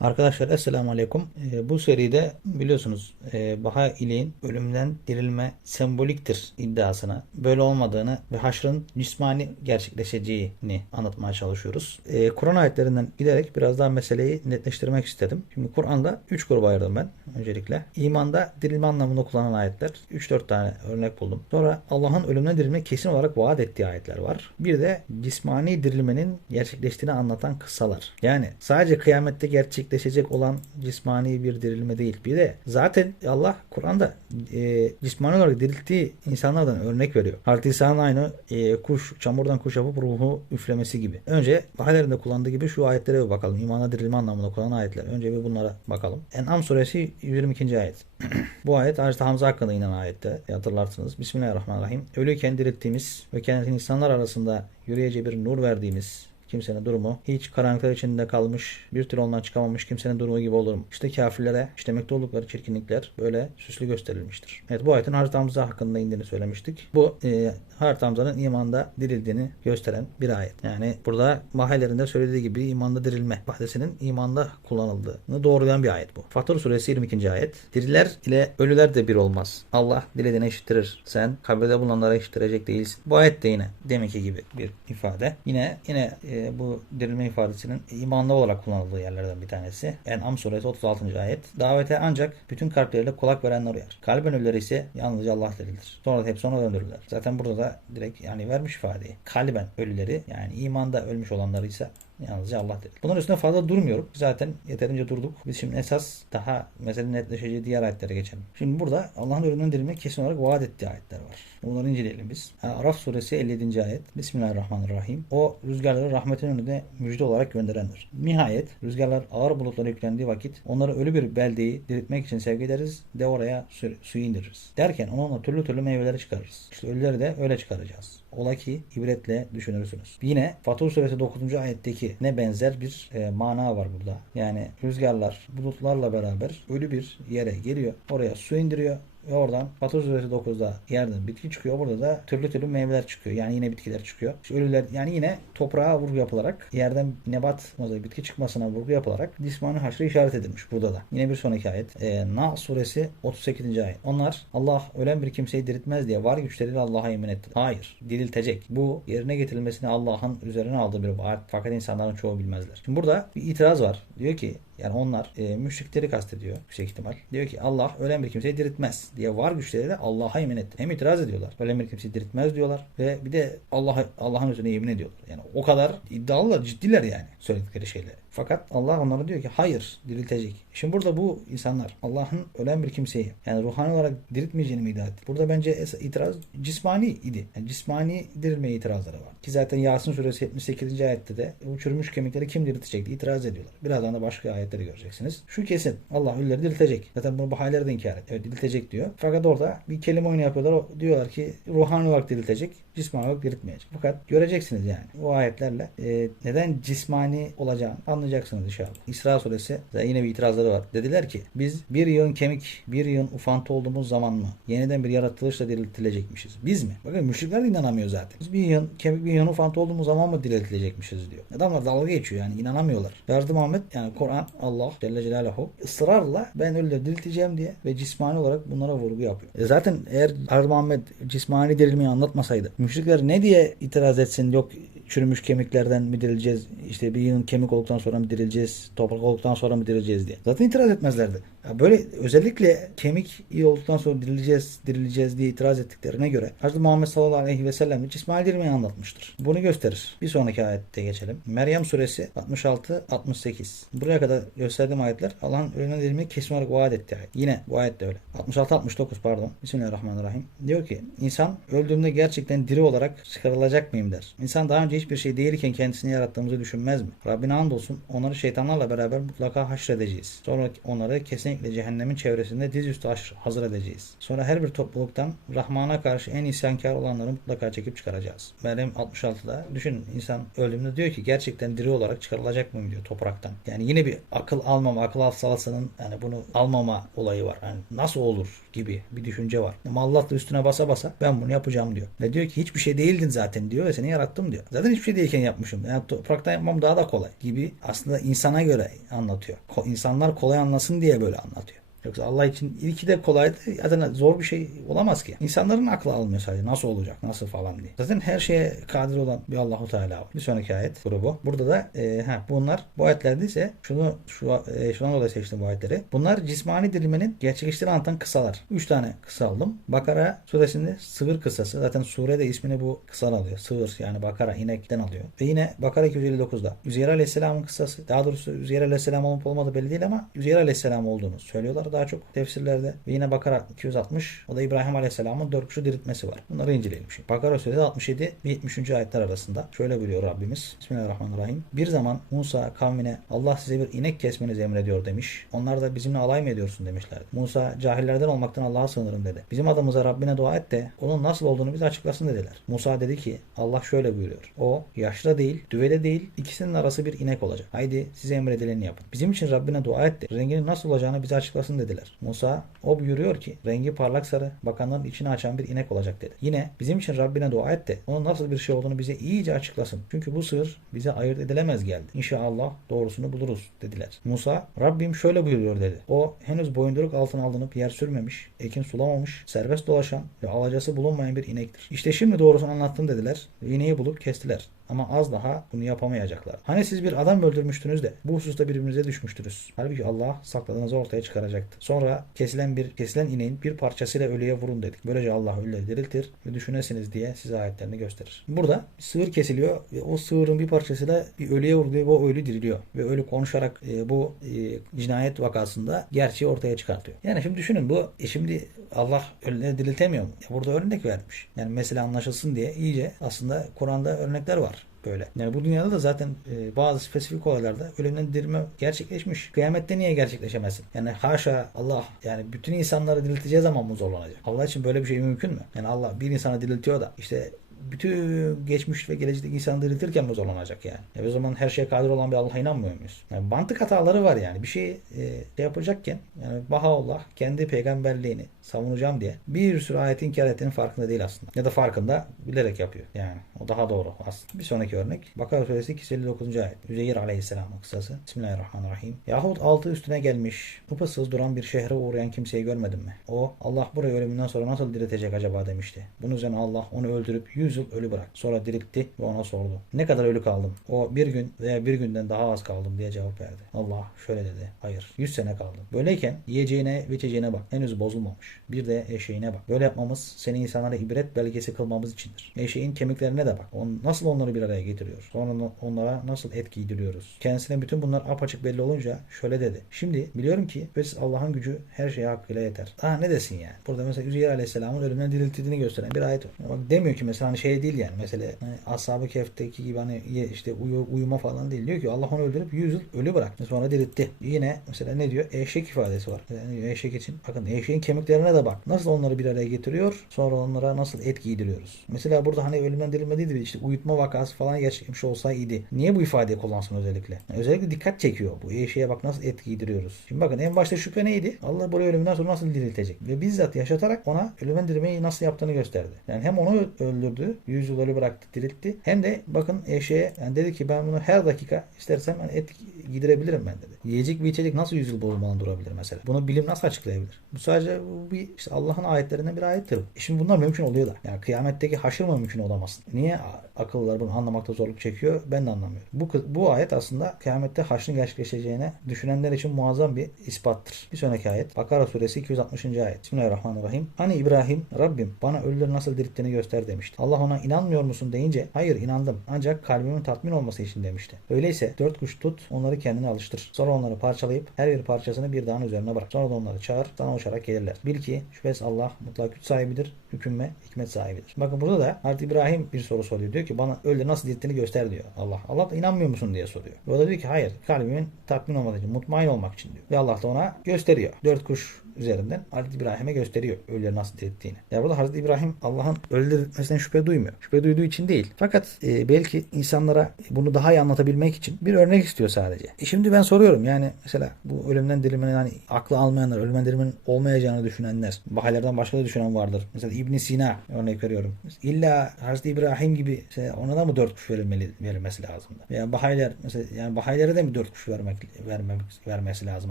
Arkadaşlar Esselamu Aleyküm. Ee, bu seride biliyorsunuz e, Baha İliğin ölümden dirilme semboliktir iddiasına böyle olmadığını ve haşrın cismani gerçekleşeceğini anlatmaya çalışıyoruz. Ee, Kur'an ayetlerinden giderek biraz daha meseleyi netleştirmek istedim. Şimdi Kur'an'da 3 gruba ayırdım ben öncelikle. İmanda dirilme anlamında kullanılan ayetler 3-4 tane örnek buldum. Sonra Allah'ın ölümden dirilme kesin olarak vaat ettiği ayetler var. Bir de cismani dirilmenin gerçekleştiğini anlatan kıssalar. Yani sadece kıyamette gerçekleşecek olan cismani bir dirilme değil. Bir de zaten Allah Kur'an'da e, cismani olarak dirilttiği insanlardan örnek veriyor. Hazreti İsa'nın aynı e, kuş, çamurdan kuş yapıp ruhu üflemesi gibi. Önce Bahalerinde kullandığı gibi şu ayetlere bir bakalım. İmana dirilme anlamında kullanılan ayetler. Önce bir bunlara bakalım. En'am suresi 122. ayet. Bu ayet Hazreti Hamza hakkında inen ayette hatırlarsınız. Bismillahirrahmanirrahim. Ölüyken dirilttiğimiz ve kendisini insanlar arasında yürüyeceği bir nur verdiğimiz kimsenin durumu hiç karanlıklar içinde kalmış bir türlü ondan çıkamamış kimsenin durumu gibi olur mu? İşte kafirlere işlemekte oldukları çirkinlikler böyle süslü gösterilmiştir. Evet bu ayetin Hazreti Hamza hakkında indiğini söylemiştik. Bu e, Hazreti Hamza'nın imanda dirildiğini gösteren bir ayet. Yani burada mahallerinde söylediği gibi imanda dirilme bahdesinin imanda kullanıldığını doğrulayan bir ayet bu. Fatır suresi 22. ayet. Diriler ile ölüler de bir olmaz. Allah dilediğine eşittirir. Sen kabirde bulunanlara eşittirecek değilsin. Bu ayet de yine deminki gibi bir ifade. Yine yine e, bu dirilme ifadesinin imanlı olarak kullanıldığı yerlerden bir tanesi. En'am suresi 36. ayet. Davete ancak bütün kalpleriyle kulak verenler uyar. Kalben ölüleri ise yalnızca Allah delidir. Sonra da hepsi ona döndürürler. Zaten burada da direkt yani vermiş ifadeyi. Kalben ölüleri yani imanda ölmüş olanları ise Yalnızca Allah dedi. Bunların üstüne fazla durmuyorum. Zaten yeterince durduk. Biz şimdi esas daha meselenin netleşeceği diğer ayetlere geçelim. Şimdi burada Allah'ın ölümden dirilme kesin olarak vaat ettiği ayetler var. Bunları inceleyelim biz. Araf suresi 57. ayet. Bismillahirrahmanirrahim. O rüzgarları rahmetin önünde müjde olarak gönderendir. Nihayet rüzgarlar ağır bulutlara yüklendiği vakit onları ölü bir beldeyi diriltmek için sevk ederiz de oraya su, suyu indiririz. Derken onunla türlü türlü meyveleri çıkarırız. İşte ölüleri de öyle çıkaracağız. Ola ki ibretle düşünürsünüz. Yine Fatır suresi 9. ayetteki ne benzer bir e, mana var burada. Yani rüzgarlar bulutlarla beraber ölü bir yere geliyor. Oraya su indiriyor ve oradan Fatır suresi 9'da yerden bitki çıkıyor. Burada da türlü türlü meyveler çıkıyor. Yani yine bitkiler çıkıyor. İşte ölüler yani yine toprağa vurgu yapılarak yerden nebat bitki çıkmasına vurgu yapılarak cismani haşrı işaret edilmiş burada da. Yine bir sonraki ayet. E, Na suresi 38. ayet. Onlar Allah ölen bir kimseyi diriltmez diye var güçleriyle Allah'a yemin etti. Hayır. Diriltecek. Bu yerine getirilmesini Allah'ın üzerine aldığı bir vaat. Fakat insanların çoğu bilmezler. Şimdi burada bir itiraz var. Diyor ki yani onlar e, müşrikleri kastediyor yüksek ihtimal. Diyor ki Allah ölen bir kimseyi diriltmez diye var güçleriyle Allah'a yemin etti. Hem itiraz ediyorlar. Ölen bir kimseyi diriltmez diyorlar ve bir de Allah Allah'ın üzerine yemin ediyorlar. Yani o kadar iddialılar, ciddiler yani söyledikleri şeyleri. Fakat Allah onlara diyor ki hayır diriltecek. Şimdi burada bu insanlar Allah'ın ölen bir kimseyi yani ruhani olarak diriltmeyeceğini mi iddia etti? Burada bence itiraz cismani idi. Yani cismani dirilmeye itirazları var. Ki zaten Yasin suresi 78. ayette de uçurmuş kemikleri kim diriltecek diye itiraz ediyorlar. Birazdan da başka ayetleri göreceksiniz. Şu kesin Allah ölüleri diriltecek. Zaten bunu bahaneleri de inkar ediyor. Evet diriltecek diyor. Fakat orada bir kelime oyunu yapıyorlar. Diyorlar ki ruhani olarak diriltecek. Cismani olarak diriltmeyecek. Fakat göreceksiniz yani bu ayetlerle e, neden cismani olacağını anlayacaksınız inşallah. İsra suresi yine bir itirazları var. Dediler ki biz bir yığın kemik, bir yığın ufantı olduğumuz zaman mı yeniden bir yaratılışla diriltilecekmişiz? Biz mi? Bakın müşrikler de inanamıyor zaten. Biz bir yığın kemik, bir yığın ufantı olduğumuz zaman mı diriltilecekmişiz diyor. Adamlar dalga geçiyor yani inanamıyorlar. Yardım Muhammed yani Kur'an Allah Celle Celaluhu ısrarla ben ölüleri dirilteceğim diye ve cismani olarak bunlara vurgu yapıyor. E zaten eğer Yardım Muhammed cismani dirilmeyi anlatmasaydı müşrikler ne diye itiraz etsin yok çürümüş kemiklerden mi dirileceğiz? İşte bir yığın kemik olduktan sonra mı dirileceğiz? Toprak olduktan sonra mı dirileceğiz diye. Zaten itiraz etmezlerdi. Ya böyle özellikle kemik iyi olduktan sonra dirileceğiz, dirileceğiz diye itiraz ettiklerine göre Hz. Muhammed sallallahu aleyhi ve sellem cismani dirilmeyi anlatmıştır. Bunu gösterir. Bir sonraki ayette geçelim. Meryem suresi 66-68. Buraya kadar gösterdiğim ayetler Allah'ın ölümden dirilmeyi kesin olarak vaat etti. Yine bu ayet de öyle. 66-69 pardon. Bismillahirrahmanirrahim. Diyor ki insan öldüğümde gerçekten diri olarak çıkarılacak mıyım der. İnsan daha önce hiçbir şey değilken kendisini yarattığımızı düşünmez mi? Rabbine andolsun onları şeytanlarla beraber mutlaka haşredeceğiz. Sonra onları kesinlikle cehennemin çevresinde dizüstü hazır edeceğiz. Sonra her bir topluluktan Rahman'a karşı en isyankar olanları mutlaka çekip çıkaracağız. Meryem 66'da düşünün insan öldüğünde diyor ki gerçekten diri olarak çıkarılacak mı diyor topraktan. Yani yine bir akıl almama, akıl hafsalasının yani bunu almama olayı var. Yani nasıl olur gibi bir düşünce var. Ama Allah da üstüne basa basa ben bunu yapacağım diyor. Ve diyor ki hiçbir şey değildin zaten diyor ve seni yarattım diyor. Zaten hiçbir şey değilken yapmışım. Yani topraktan yapmam daha da kolay gibi aslında insana göre anlatıyor. Ko- insanlar kolay anlasın diye böyle anlatıyor. Yoksa Allah için ilki de kolaydı. Zaten zor bir şey olamaz ki. İnsanların aklı almıyor sadece. Nasıl olacak? Nasıl falan diye. Zaten her şeye kadir olan bir Allahu Teala var. Bir sonraki ayet grubu. Burada da e, ha, bunlar bu ayetlerde ise şunu şu e, şundan dolayı seçtim bu ayetleri. Bunlar cismani dirilmenin gerçekleştiğini anlatan kısalar. Üç tane kısa aldım. Bakara suresinde sığır kısası. Zaten sure de ismini bu kısadan alıyor. Sığır yani Bakara inekten alıyor. Ve yine Bakara 259'da. Üzeyir Aleyhisselam'ın kıssası. Daha doğrusu Üzeyir Aleyhisselam olup olmadığı belli değil ama Üzeyir Aleyhisselam olduğunu söylüyorlar daha çok tefsirlerde. Ve yine Bakara 260. O da İbrahim Aleyhisselam'ın dört kuşu diriltmesi var. Bunları inceleyelim şimdi. Bakara suresi 67 ve 73. ayetler arasında. Şöyle buyuruyor Rabbimiz. Bismillahirrahmanirrahim. Bir zaman Musa kavmine Allah size bir inek kesmenizi emrediyor demiş. Onlar da bizimle alay mı ediyorsun demişlerdi. Musa cahillerden olmaktan Allah'a sığınırım dedi. Bizim adımıza Rabbine dua et de onun nasıl olduğunu bize açıklasın dediler. Musa dedi ki Allah şöyle buyuruyor. O yaşlı değil, düve de değil, ikisinin arası bir inek olacak. Haydi size emredileni yapın. Bizim için Rabbine dua et de renginin nasıl olacağını bize açıklasın dediler. Musa o buyuruyor ki rengi parlak sarı bakanların içini açan bir inek olacak dedi. Yine bizim için Rabbine dua et de onun nasıl bir şey olduğunu bize iyice açıklasın. Çünkü bu sır bize ayırt edilemez geldi. İnşallah doğrusunu buluruz dediler. Musa Rabbim şöyle buyuruyor dedi. O henüz boyunduruk altına alınıp yer sürmemiş, ekin sulamamış, serbest dolaşan ve alacası bulunmayan bir inektir. İşte şimdi doğrusunu anlattım dediler. Ve ineği bulup kestiler. Ama az daha bunu yapamayacaklar. Hani siz bir adam öldürmüştünüz de bu hususta birbirinize düşmüştünüz. Halbuki Allah sakladığınızı ortaya çıkaracaktı. Sonra kesilen bir kesilen ineğin bir parçasıyla ölüye vurun dedik. Böylece Allah ölüleri diriltir ve düşünesiniz diye size ayetlerini gösterir. Burada sığır kesiliyor ve o sığırın bir parçasıyla bir ölüye vuruluyor ve o ölü diriliyor. Ve ölü konuşarak e, bu e, cinayet vakasında gerçeği ortaya çıkartıyor. Yani şimdi düşünün bu e, şimdi Allah ölüleri diriltemiyor mu? Ya burada örnek vermiş. Yani mesele anlaşılsın diye iyice aslında Kur'an'da örnekler var böyle. Yani bu dünyada da zaten e, bazı spesifik olaylarda ölümden dirilme gerçekleşmiş. Kıyamette niye gerçekleşemesin? Yani haşa Allah yani bütün insanları dirilteceği zaman mı zorlanacak? Allah için böyle bir şey mümkün mü? Yani Allah bir insanı diriltiyor da işte bütün geçmiş ve gelecekteki insanı diriltirken mi zorlanacak yani? E o zaman her şeye kadir olan bir Allah'a inanmıyor muyuz? Yani mantık hataları var yani. Bir şeyi e, şey yapacakken yani Bahaullah kendi peygamberliğini savunacağım diye bir sürü ayeti inkar ettiğinin farkında değil aslında. Ya da farkında bilerek yapıyor. Yani o daha doğru aslında. Bir sonraki örnek. Bakara suresi 259. ayet. Üzeyir aleyhisselamın kısası. Bismillahirrahmanirrahim. Yahut altı üstüne gelmiş, upasız duran bir şehre uğrayan kimseyi görmedin mi? O Allah burayı ölümünden sonra nasıl diriltecek acaba demişti. Bunun üzerine Allah onu öldürüp 100 yıl ölü bırak. Sonra diriltti ve ona sordu. Ne kadar ölü kaldım? O bir gün veya bir günden daha az kaldım diye cevap verdi. Allah şöyle dedi. Hayır. 100 sene kaldım. Böyleyken yiyeceğine ve içeceğine bak. Henüz bozulmamış. Bir de eşeğine bak. Böyle yapmamız seni insanlara ibret belgesi kılmamız içindir. Eşeğin kemiklerine de bak. On, nasıl onları bir araya getiriyor? Sonra onlara nasıl et giydiriyoruz? Kendisine bütün bunlar apaçık belli olunca şöyle dedi. Şimdi biliyorum ki ve Allah'ın gücü her şeye hakkıyla yeter. Daha ne desin yani? Burada mesela Üzeyir Aleyhisselam'ın ölümden diriltildiğini gösteren bir ayet var. Bak demiyor ki mesela hani şey değil yani. Mesela hani Ashab-ı Kehf'teki gibi hani işte uyu, uyuma falan değil. Diyor ki Allah onu öldürüp 100 yıl ölü bıraktı. Sonra diriltti. Yine mesela ne diyor? Eşek ifadesi var. Yani eşek için bakın eşeğin kemiklerine de bak. Nasıl onları bir araya getiriyor? Sonra onlara nasıl et giydiriyoruz? Mesela burada hani ölümden dirilme değil işte uyutma vakası falan gerçekleşmiş olsaydı. Niye bu ifadeyi kullansın özellikle? Yani özellikle dikkat çekiyor bu. Eşeğe bak nasıl et giydiriyoruz. Şimdi bakın en başta şüphe neydi? Allah buraya ölümden sonra nasıl diriltecek? Ve bizzat yaşatarak ona ölümden dirilmeyi nasıl yaptığını gösterdi. Yani hem onu öldürdü, 100 yıl ölü bıraktı, diriltti. Hem de bakın eşeğe yani dedi ki ben bunu her dakika istersem yani et gidirebilirim ben dedi. Yiyecek ve içecek nasıl 100 yıl bozulmadan durabilir mesela? Bunu bilim nasıl açıklayabilir? Bu sadece bu bir işte Allah'ın ayetlerinden bir ayettir. E şimdi bunlar mümkün oluyor da. Yani kıyametteki haşır mı mümkün olamaz? Niye akıllılar bunu anlamakta zorluk çekiyor? Ben de anlamıyorum. Bu, bu ayet aslında kıyamette haşrın gerçekleşeceğine düşünenler için muazzam bir ispattır. Bir sonraki ayet. Bakara suresi 260. ayet. Bismillahirrahmanirrahim. Hani İbrahim Rabbim bana ölüleri nasıl dirilttiğini göster demişti. Allah ona inanmıyor musun deyince hayır inandım. Ancak kalbimin tatmin olması için demişti. Öyleyse dört kuş tut onları kendine alıştır. Sonra onları parçalayıp her bir parçasını bir dağın üzerine bırak. Sonra da onları çağır sana uçarak gelirler. Bil ki şüphesiz Allah mutlak güç sahibidir. Hüküm ve hikmet sahibidir. Bakın burada da Hazreti İbrahim bir soru soruyor. Diyor ki bana öyle nasıl dirilttiğini göster diyor Allah. Allah da inanmıyor musun diye soruyor. O da diyor ki hayır kalbimin tatmin olması için, mutmain olmak için diyor. Ve Allah da ona gösteriyor. Dört kuş üzerinden Hazreti İbrahim'e gösteriyor ölüleri nasıl dirilttiğini. Yani burada Hazreti İbrahim Allah'ın ölü diriltmesinden şüphe duymuyor. Şüphe duyduğu için değil. Fakat e, belki insanlara bunu daha iyi anlatabilmek için bir örnek istiyor sadece. E şimdi ben soruyorum yani mesela bu ölümden dirilmenin hani aklı almayanlar, ölümden dirilmenin olmayacağını düşünenler, Bahayilerden başka da düşünen vardır. Mesela İbn Sina örnek veriyorum. İlla Hazreti İbrahim gibi işte ona da mı dört kuş verilmeli, verilmesi lazım? Veya Bahayiler mesela yani Bahayilere de mi dört kuş vermek, vermek vermesi lazım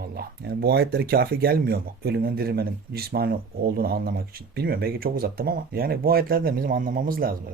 Allah? Yani bu ayetleri kafi gelmiyor mu? Ölümden cismani olduğunu anlamak için. Bilmiyorum belki çok uzattım ama yani bu ayetlerden bizim anlamamız lazım.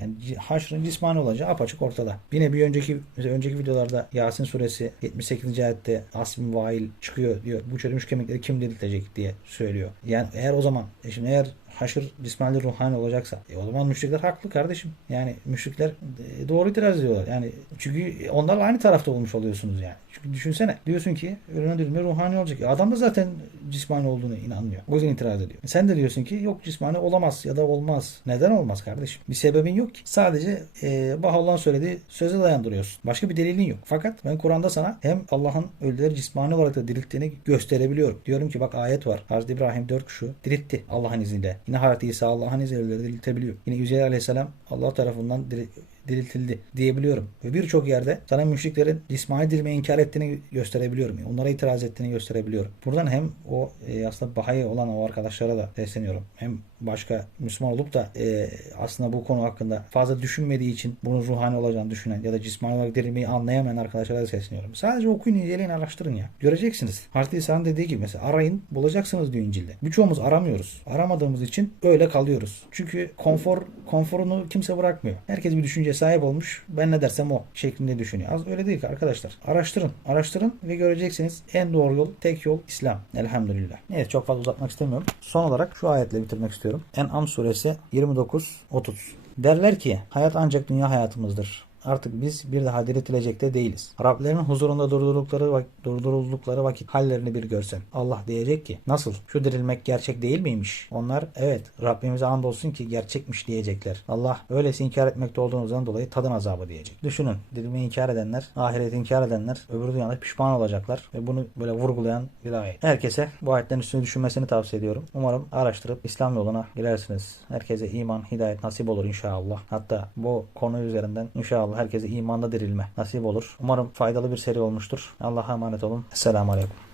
Yani, haşrın cismani olacağı apaçık ortada. Yine bir önceki mesela önceki videolarda Yasin suresi 78. ayette Asm Vail çıkıyor diyor. Bu çürümüş kemikleri kim diriltecek diye söylüyor. Yani eğer o zaman şimdi eğer haşır cismani ruhani olacaksa e o zaman müşrikler haklı kardeşim. Yani müşrikler e, doğru itiraz ediyorlar. Yani çünkü onlarla aynı tarafta olmuş oluyorsunuz yani. Çünkü düşünsene diyorsun ki ölümden dirilme ruhani olacak. E adam da zaten cismani olduğunu inanmıyor. O yüzden itiraz ediyor. E sen de diyorsun ki yok cismani olamaz ya da olmaz. Neden olmaz kardeşim? Bir sebebin yok ki. Sadece e, Bahallah'ın söylediği söze dayandırıyorsun. Başka bir delilin yok. Fakat ben Kur'an'da sana hem Allah'ın ölüleri cismani olarak da dirilttiğini gösterebiliyorum. Diyorum ki bak ayet var. Hazreti İbrahim dört kuşu diriltti Allah'ın izniyle. Hazreti İsa Allah'ın izniyle ölüleri diriltebiliyor. Yine Üzeyir Aleyhisselam Allah tarafından diri- diriltildi diyebiliyorum. Ve birçok yerde sana müşriklerin cismani dirilmeyi inkar ettiğini gösterebiliyorum. Onlara itiraz ettiğini gösterebiliyorum. Buradan hem o e, aslında Bahayi olan o arkadaşlara da sesleniyorum. Hem başka Müslüman olup da e, aslında bu konu hakkında fazla düşünmediği için bunun ruhani olacağını düşünen ya da cismani olarak dirilmeyi anlayamayan arkadaşlara da sesleniyorum. Sadece okuyun, inceleyin, araştırın ya. Göreceksiniz. Hazreti İsa'nın dediği gibi mesela arayın bulacaksınız diyor İncil'de. Birçoğumuz aramıyoruz. Aramadığımız için öyle kalıyoruz. Çünkü konfor konforunu kimse bırakmıyor. Herkes bir düşünceye sahip olmuş. Ben ne dersem o şeklinde düşünüyor. Az öyle değil ki arkadaşlar. Araştırın. Araştırın ve göreceksiniz en doğru yol, tek yol İslam. Elhamdülillah. Evet çok fazla uzatmak istemiyorum. Son olarak şu ayetle bitirmek istiyorum. En'am suresi 29-30. Derler ki hayat ancak dünya hayatımızdır. Artık biz bir daha diriltilecek de değiliz. Rablerinin huzurunda durduruldukları, vak- durduruldukları vakit hallerini bir görsen. Allah diyecek ki nasıl? Şu dirilmek gerçek değil miymiş? Onlar evet Rabbimize andolsun ki gerçekmiş diyecekler. Allah öylesi inkar etmekte olduğunuzdan dolayı tadın azabı diyecek. Düşünün dirilmeyi inkar edenler, ahireti inkar edenler öbür dünyada pişman olacaklar ve bunu böyle vurgulayan bir ayet. Herkese bu ayetlerin üstüne düşünmesini tavsiye ediyorum. Umarım araştırıp İslam yoluna girersiniz. Herkese iman, hidayet nasip olur inşallah. Hatta bu konu üzerinden inşallah herkese imanda dirilme nasip olur. Umarım faydalı bir seri olmuştur. Allah'a emanet olun. Esselamu Aleyküm.